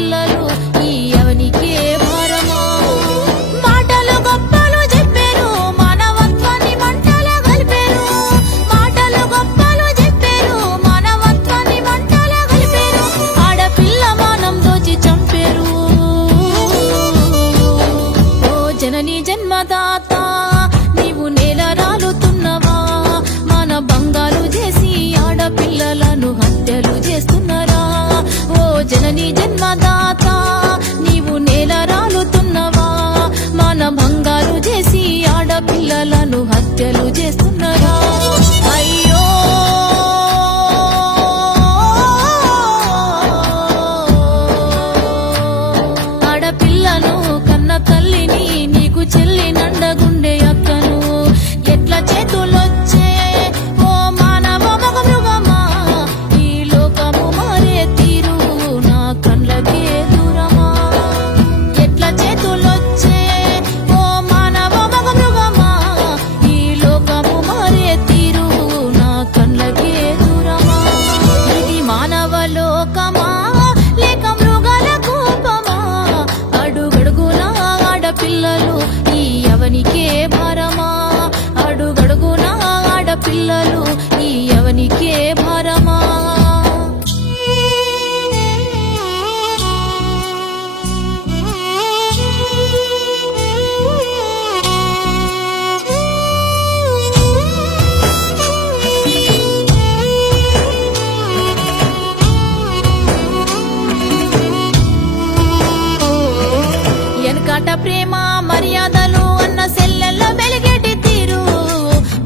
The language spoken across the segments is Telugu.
ఆడపిల్లలు ఈ అవనికే భారమా మాటలు గొప్పలు చెప్పారు మానవత్వాన్ని మంటల కలిపారు మాటలు గొప్పలు చెప్పారు మానవత్వాన్ని మంటల కలిపారు ఆడపిల్ల మానం దోచి చంపారు ఓ జనని జన్మదాత నీవు నేల రాలుతున్నవా మన బంగారు చేసి ఆడపిల్లలను హత్యలు చేస్తున్నారా ఓ జనని జన్మదాత నీవు నేల రాలుతున్నవా మన బంగారు చేసి ఆడపిల్లలను హత్యలు చేస్తున్నారా అయ్యో ఆడపిల్లను కన్న తల్లిని నీకు చెల్లి నండగుండె అక్కను ఎట్లా చేతులొచ్చే ఓ మానవ మగ మృగమా ఈ లోకము మారే తీరు నా కళ్ళకే దూరమా ఎట్లా చేతులొచ్చే ఓ మానవ మగ మృగమా ఈ లోకము మారే తీరు నా కళ్ళకే దూరమా ఇది మానవ లోకమా లేక మృగాల కోపమా అడుగడుగునా ఆడపిల్లలు ఈ అవనికే భారమా అడుగడుగునా ఆడపిల్లలు ఈ అవనికే భారమా ఎనకాట ప్రేమ మర్యాదలు అన్న సెల్లెల్లో వెలిగేటి తీరు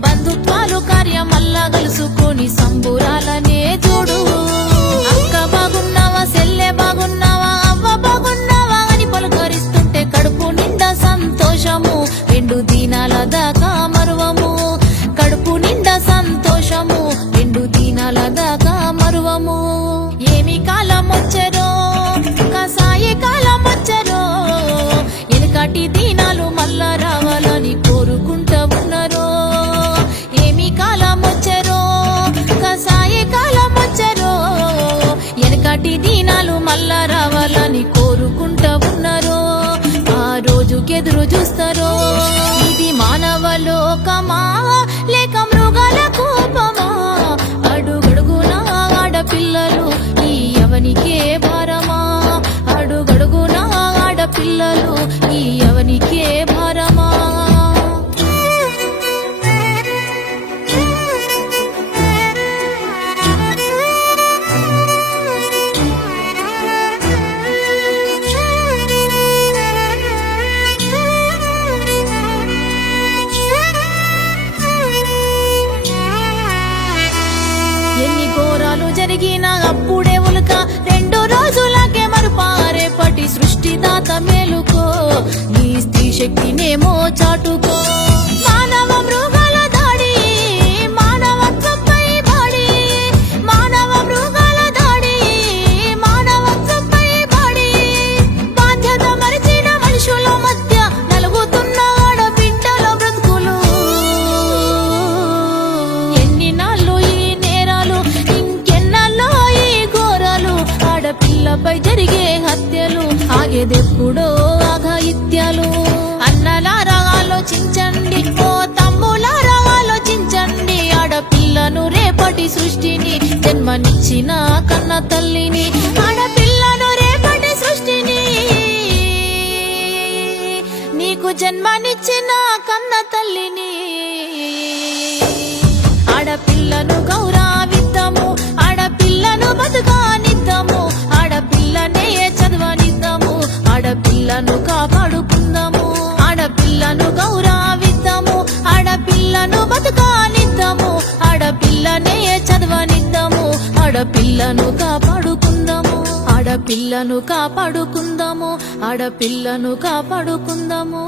బంధుత్వాలు కార్యమల్లా కలుసుకొని సంబురాలనే చూడు అక్క బాగున్నావా సెల్లె బాగున్నావా అవ్వ బాగున్నావా అని పలకరిస్తుంటే కడుపు నిండా సంతోషము రెండు దినాల దాకా మరువము కడుపు నిండా సంతోషము రెండు దినాల దాకా మరువము ఏమి కాలం వచ్చరో కసాయి కాలం వచ్చరో ఎనకటి దినాలు మళ్ళా రావాలని కోరుకుంటా ఉన్నారో ఏమి కాలం వచ్చరో కసాయి కాలం వచ్చరో ఎనకటి దినాలు మళ్ళా రావాలని కోరుకుంటా ఉన్నారో ఆ రోజుకెదురు చూస్తారో ఇది మానవ లోకమా లేక మృగాల కోపమా అడుగడుగునా ఆడపిల్లలు ఈ అవనికే భారమా అడుగడుగునా ఆడపిల్లలు ఈ అవనికే భారమా ఎన్ని ఘోరాలు జరిగినా అప్పుడే ఉలక రెండు రోజులకే మరుపారేపటి సృష్టిదాత మేలుకో నీ స్త్రీ శక్తినేమో చాటుకో మానవ మృగాల దాడి మానవత్వంపై బాడి మానవ మృగాల దాడి మానవత్వంపై బాడి బాధ్యత మరిచిన మనుషుల మధ్య నలుగుతున్న ఆడబిడ్డల బ్రతుకులు ఎన్ని నాళ్ళు ఈ నేరాలు ఇంకెన్నాళ్ళో ఈ ఘోరాలు ఆడపిల్లపై జరిగే హత్యలు ఆగేదెప్పుడో అఘాయిత్యాలు అన్నలారా ఆలోచించండి ఓ తమ్ములారా ఆలోచించండి ఆడపిల్లను రేపటి సృష్టిని జన్మనిచ్చిన కన్న తల్లిని ఆడపిల్లను రేపటి సృష్టిని నీకు జన్మనిచ్చిన కన్న తల్లిని ఆడపిల్లను గౌరవిద్దాము ఆడపిల్లను బతుకానిద్దాము ఆడపిల్లనే చదవనిద్దాము ఆడపిల్లను కాపాడుకుందాము ఆడపిల్లను గౌరవిద్దాము ఆడపిల్లను బతుకానిద్దాము ఆడపిల్లనే చదవనిద్దాము ఆడపిల్లను కాపాడుకుందాము ఆడపిల్లను కాపాడుకుందాము ఆడపిల్లను కాపాడుకుందాము